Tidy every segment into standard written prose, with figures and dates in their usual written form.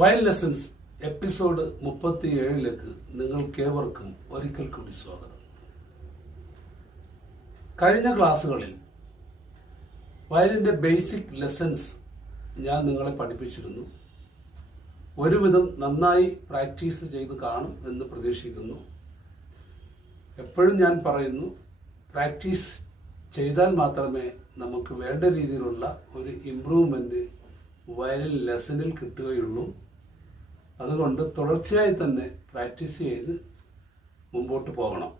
വയൽ lessons episode 37ലേക്ക് നിങ്ങൾക്കേവർക്കും ഒരിക്കൽ കൂടി സ്വാഗതം. കഴിഞ്ഞ ക്ലാസ്സുകളിൽ വയലിന്റെ ബേസിക് ലെസൺസ് ഞാൻ നിങ്ങളെ പഠിപ്പിച്ചിരുന്നു. ഒരുവിധം നന്നായി പ്രാക്ടീസ് ചെയ്ത് കാണും എന്ന് പ്രതീക്ഷിക്കുന്നു. എപ്പോഴും ഞാൻ പറയുന്നു, പ്രാക്ടീസ് ചെയ്താൽ മാത്രമേ നമുക്ക് വേണ്ട രീതിയിലുള്ള ഒരു ഇംപ്രൂവ്മെന്റ് വയലിൻ ലെസണിൽ കിട്ടുകയുള്ളൂ. അതുകൊണ്ട് തുടർച്ചയായി തന്നെ പ്രാക്ടീസ് ചെയ്ത് മുമ്പോട്ട് പോകണം.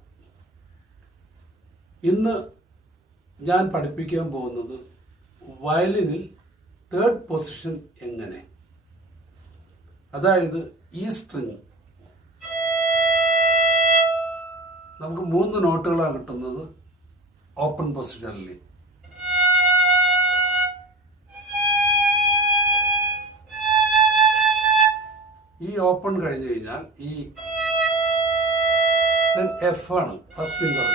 ഇന്ന് ഞാൻ പഠിപ്പിക്കാൻ പോകുന്നത് വയലിനിൽ തേർഡ് പൊസിഷൻ എങ്ങനെ, അതായത് ഈ സ്ട്രിങ് നമുക്ക് 3 നോട്ടുകളാണ് കിട്ടുന്നത് ഓപ്പൺ പൊസിഷനിൽ. ഈ ഓപ്പൺ കഴിഞ്ഞു കഴിഞ്ഞാൽ ഈ എഫ് ആണ് ഫസ്റ്റ് ഫിംഗർ.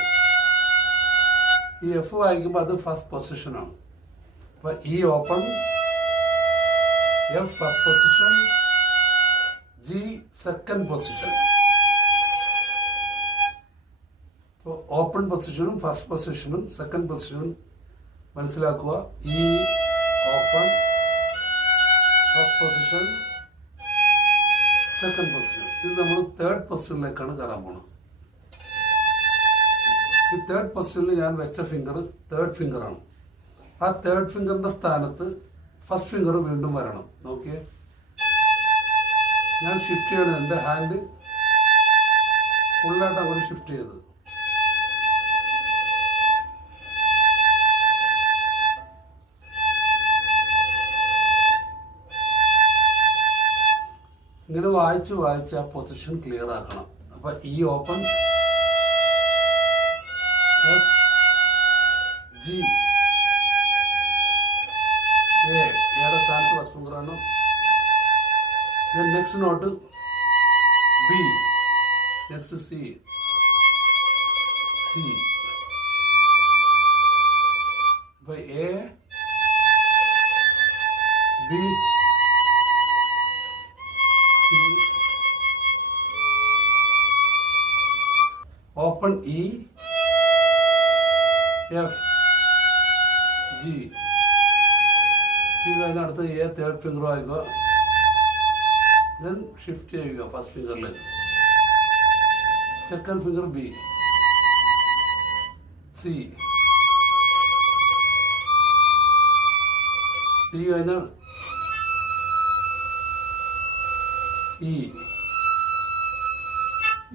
ഈ എഫ് വായിക്കുമ്പോൾ അത് ഫസ്റ്റ് പൊസിഷനാണ്. അപ്പൊ ഈ open, F first position, G second position. അപ്പോൾ ഓപ്പൺ പൊസിഷനും ഫസ്റ്റ് പൊസിഷനും സെക്കൻഡ് പൊസിഷനും മനസ്സിലാക്കുക. ഈ open, first position, second position. ഇത് നമ്മൾ തേർഡ് പൊസിഷനിലേക്കാണ് കയറാൻ പോണത്. ഈ തേർഡ് പൊസിഷനിൽ ഞാൻ വെച്ച ഫിംഗർ തേർഡ് ഫിംഗർ ആണ്. ആ തേർഡ് ഫിംഗറിന്റെ സ്ഥാനത്ത് ഫസ്റ്റ് ഫിംഗർ വീണ്ടും വരണം. നോക്കിയേ, ഞാൻ ഷിഫ്റ്റ് ചെയ്യണം. എൻ്റെ ഹാൻഡ് ഫുള്ളായിട്ട് അങ്ങോട്ട് ഷിഫ്റ്റ് ചെയ്തത്. ഇങ്ങനെ വായിച്ച് ആ പൊസിഷൻ ക്ലിയർ ആക്കണം. അപ്പൊ ഈ ഓപ്പൺ, എഫ്, ജി, എയുടെ സ്ഥാനത്ത് ഫസ്റ്റ് ഫിംഗർ ആണ്. Next note B, next C, C. അപ്പൊ A, B, open E, F, G. G കഴിഞ്ഞ അടുത്ത് എ തേർഡ് ഫിംഗർ ആയിക്കുക. ദെൻ ഷിഫ്റ്റ് ചെയ്യുക ഫസ്റ്റ് ഫിംഗറിലേക്ക്. Second finger B, C, D കഴിഞ്ഞാൽ ഇ.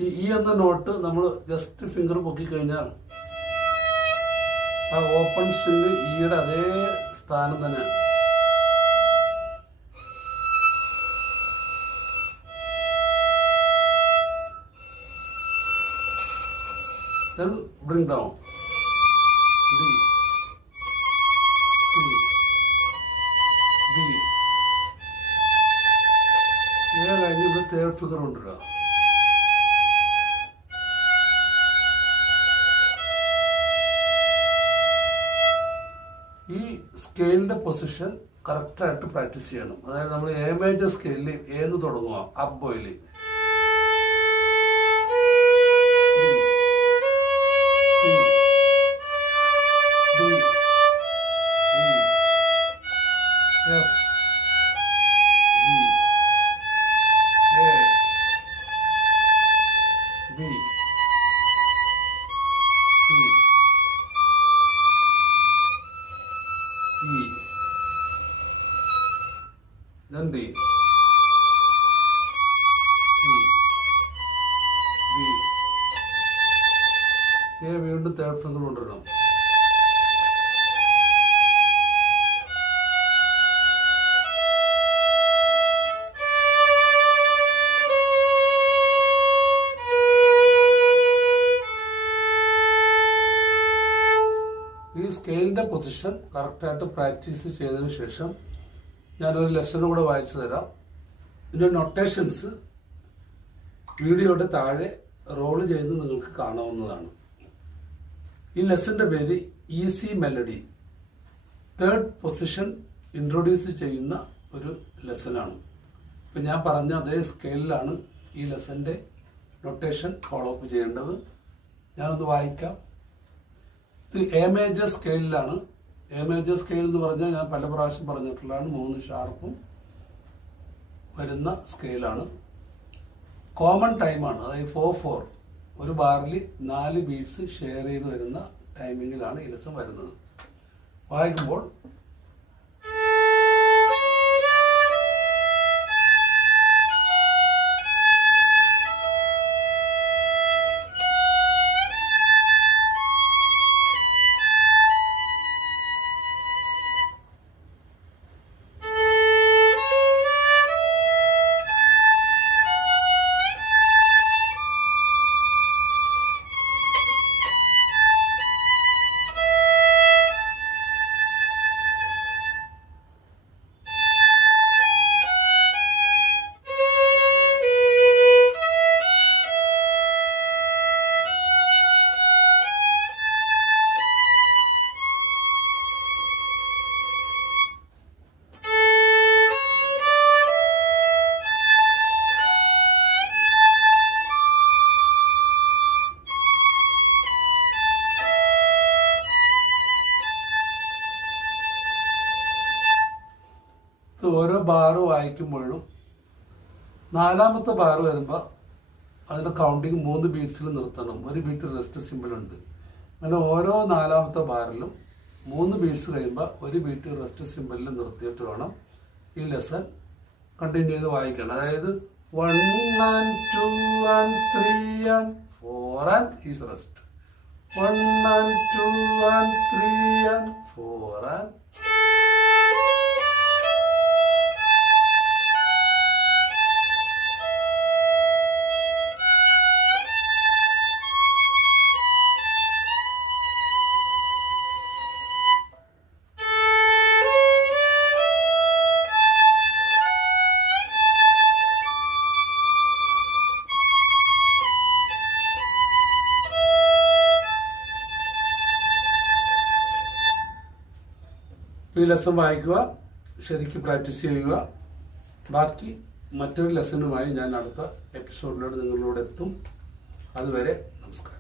ഈ എന്ന നോട്ട് നമ്മൾ ജസ്റ്റ് ഫിംഗർ പൊക്കി കഴിഞ്ഞാൽ ആ ഓപ്പൺ സ്ട്രിങ് ഈയുടെ അതേ സ്ഥാനം തന്നെയാണ്. Then bring down D, C, B. കഴിഞ്ഞ് ഇവിടെ തേർഡ് ഫിംഗർ കൊണ്ടുവരിക. ഈ സ്കെയിലിന്റെ പൊസിഷൻ കറക്റ്റായിട്ട് പ്രാക്ടീസ് ചെയ്യണം. അതായത് നമ്മൾ എ മേജർ സ്കെയിലിൽ ഏന്ന് തുടങ്ങുക, അപ്പ് ബോയിൽ then D, C, B. A വീണ്ടും തേർഡ് ഫിംഗർ കൊണ്ടുവരണം. ഈ സ്കെയിലിന്റെ പൊസിഷൻ കറക്റ്റായിട്ട് പ്രാക്ടീസ് ചെയ്തതിനു ശേഷം ഞാനൊരു ലെസൺ കൂടെ വായിച്ചു തരാം. ഇതിന്റെ നൊട്ടേഷൻസ് വീഡിയോയുടെ താഴെ റോൾ ചെയ്ത് നിങ്ങൾക്ക് കാണാവുന്നതാണ്. ഈ ലെസന്റെ പേര് easy melody. Third position introduce ചെയ്യുന്ന ഒരു ലെസനാണ്. ഇപ്പം ഞാൻ പറഞ്ഞ അതേ സ്കെയിലാണ് ഈ ലെസൻ്റെ നൊട്ടേഷൻ ഫോളോ അപ്പ് ചെയ്യേണ്ടത്. ഞാനൊന്ന് വായിക്കാം. ഇത് എ മേജർ സ്കെയിലാണ്. എ മേജർ സ്കെയിൽ എന്ന് പറഞ്ഞാൽ ഞാൻ പല പ്രാവശ്യം പറഞ്ഞിട്ടുള്ളതാണ്. 3 ഷാർപ്പും വരുന്ന സ്കെയിലാണ്. കോമൺ ടൈമാണ്, അതായത് 4/4. ഒരു ബാറിൽ 4 ബീറ്റ്സ് ഷെയർ ചെയ്ത് വരുന്ന ടൈമിങ്ങിലാണ് ഈ ലെസൺ വരുന്നത്. വായിക്കുമ്പോൾ ഓരോ ബാറ് വായിക്കുമ്പോഴും 4ാമത്തെ ബാറ് വരുമ്പോൾ അതിൻ്റെ കൗണ്ടിങ് 3 ബീറ്റ്സിൽ നിർത്തണം. 1 ബീറ്റ് റെസ്റ്റ് സിമ്പിൾ ഉണ്ട്. അങ്ങനെ ഓരോ 4ാമത്തെ ബാറിലും 3 ബീറ്റ്സ് കഴിയുമ്പോൾ 1 ബീറ്റ് റെസ്റ്റ് സിമ്പിളിൽ നിർത്തിയിട്ട് വേണം ഈ ലെസൺ കണ്ടിന്യൂ ചെയ്ത് വായിക്കണം. അതായത് 1 and 2 and 3 and 4 and is rest. 1 and 2 and 3 and 4 and ഈ ലെസൺ വായിക്കുക, ശരിക്കും പ്രാക്ടീസ് ചെയ്യുക. ബാക്കി മറ്റൊരു ലെസണുമായി ഞാൻ അടുത്ത എപ്പിസോഡിലൂടെ നിങ്ങളോട് എത്തും. അതുവരെ നമസ്കാരം.